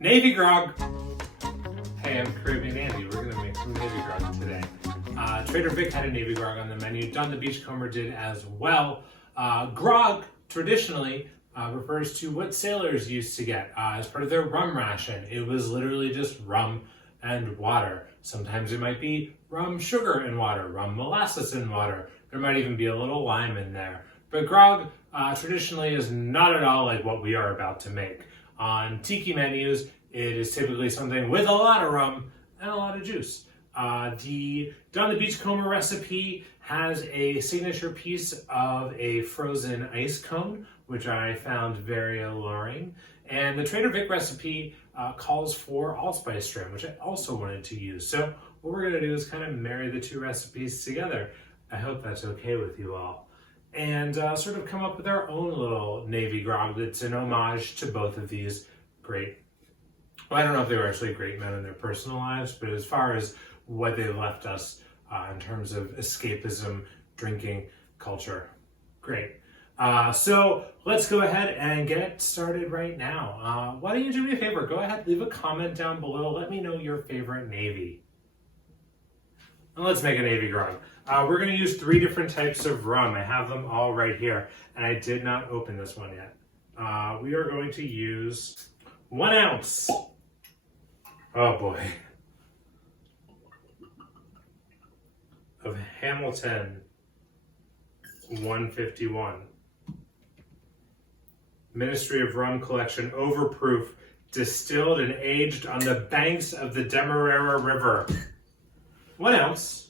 Navy Grog. Hey, I'm Caribbean Andy. We're gonna make some Navy Grog today. Trader Vic had a Navy Grog on the menu. Don the Beachcomber did as well. Grog, traditionally, refers to what sailors used to get as part of their rum ration. It was literally just rum and water. Sometimes it might be rum, sugar, and water, rum, molasses, and water. There might even be a little lime in there. But grog traditionally is not at all like what we are about to make. On Tiki menus, it is typically something with a lot of rum and a lot of juice. The Don the Beachcomber recipe has a signature piece of a frozen ice cone, which I found very alluring. And the Trader Vic recipe calls for allspice shrimp, which I also wanted to use. So what we're gonna do is kind of marry the two recipes together. I hope that's okay with you all. And sort of come up with our own little Navy Grog that's an homage to both of these great, well, I don't know if they were actually great men in their personal lives, but as far as what they left us in terms of escapism, drinking, culture, great. So let's go ahead and get started right now. Why don't you do me a favor? Go ahead, leave a comment down below. Let me know your favorite Navy. And let's make a Navy Grog. We're going to use 3 different types of rum. I have them all right here, and I did not open this one yet. We are going to use 1 ounce. Oh boy. Of Hamilton 151. Ministry of Rum Collection, overproof, distilled and aged on the banks of the Demerara River. 1 ounce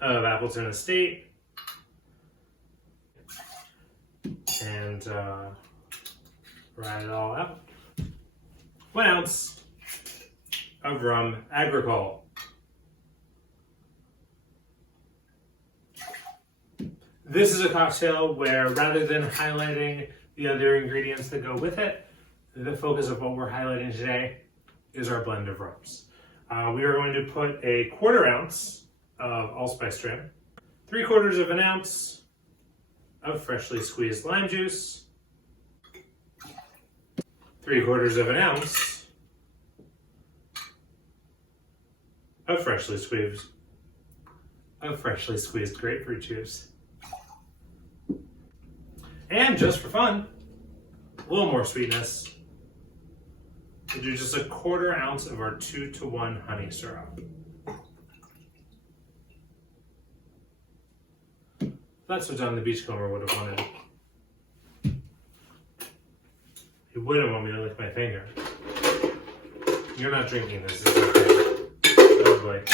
of Appleton Estate. And write it all out. 1 ounce of rum agricole. This is a cocktail where, rather than highlighting the other ingredients that go with it, the focus of what we're highlighting today is our blend of rums. We are going to put a 1/4 ounce of allspice shrimp, 3/4 of an ounce of freshly squeezed lime juice, 3/4 of an ounce of freshly squeezed grapefruit juice. And just for fun, a little more sweetness, we'll do just a 1/4 ounce of our 2-to-1 honey syrup. That's what Don the Beachcomber would have wanted. He wouldn't want me to lick my finger. You're not drinking this, it's okay. Oh boy.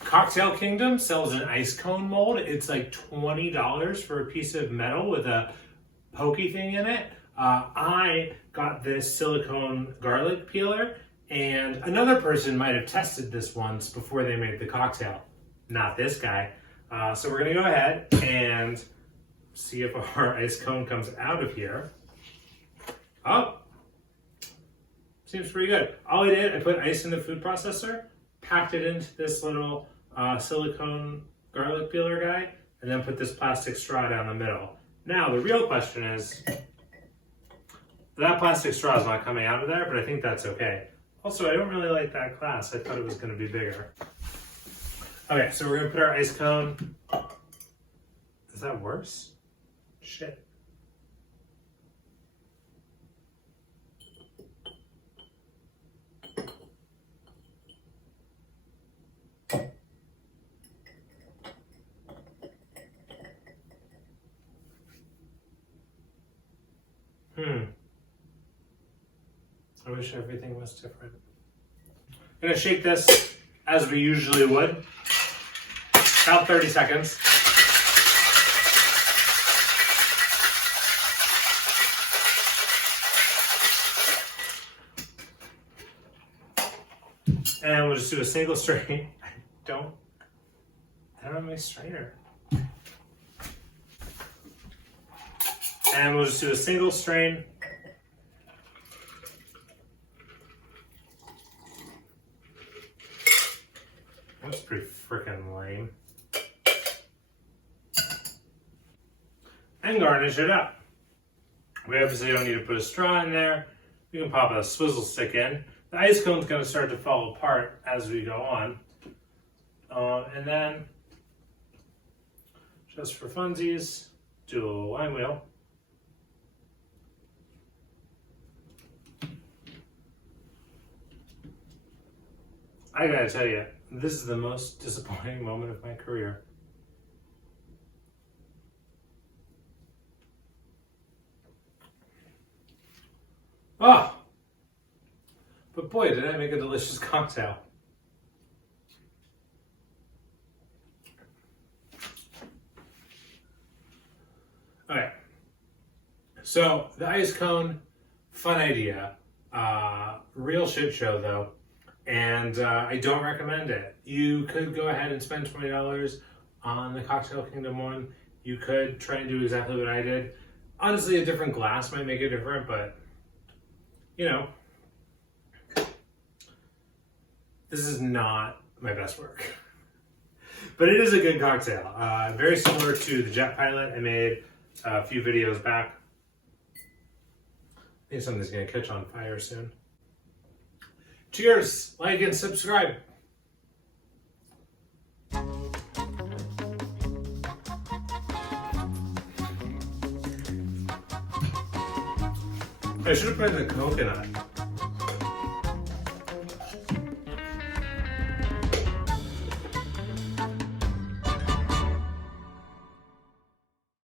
Cocktail Kingdom sells an ice cone mold. It's like $20 for a piece of metal with a pokey thing in it. I got this silicone garlic peeler, and another person might have tested this once before they made the cocktail. Not this guy. So we're gonna go ahead and see if our ice cone comes out of here. Oh, seems pretty good. All I did, I put ice in the food processor, packed it into this little silicone garlic peeler guy, and then put this plastic straw down the middle. Now, the real question is, that plastic straw is not coming out of there, but I think that's okay. Also, I don't really like that glass. I thought it was gonna be bigger. Okay, so we're gonna put our ice cone. Is that worse? Shit. I wish everything was different. I'm gonna shake this as we usually would. About 30 seconds. And we'll just do a single strain. I don't have my strainer. And we'll just do a single strain. That's pretty freaking lame. And garnish it up We obviously don't need to put a straw in there. We can pop a swizzle stick in. The ice cone's going to start to fall apart as we go on. And then, just for funsies, do a lime wheel. I gotta tell you, this is the most disappointing moment of my career. Oh! But boy, did I make a delicious cocktail. Okay. So, the ice cone, fun idea. Real shit show though. And I don't recommend it. You could go ahead and spend $20 on the Cocktail Kingdom one. You could try and do exactly what I did. Honestly, a different glass might make it different, but you know, this is not my best work. But it is a good cocktail. Very similar to the Jet Pilot I made a few videos back. I think something's gonna catch on fire soon. Cheers, like and subscribe. I should have put in the coconut.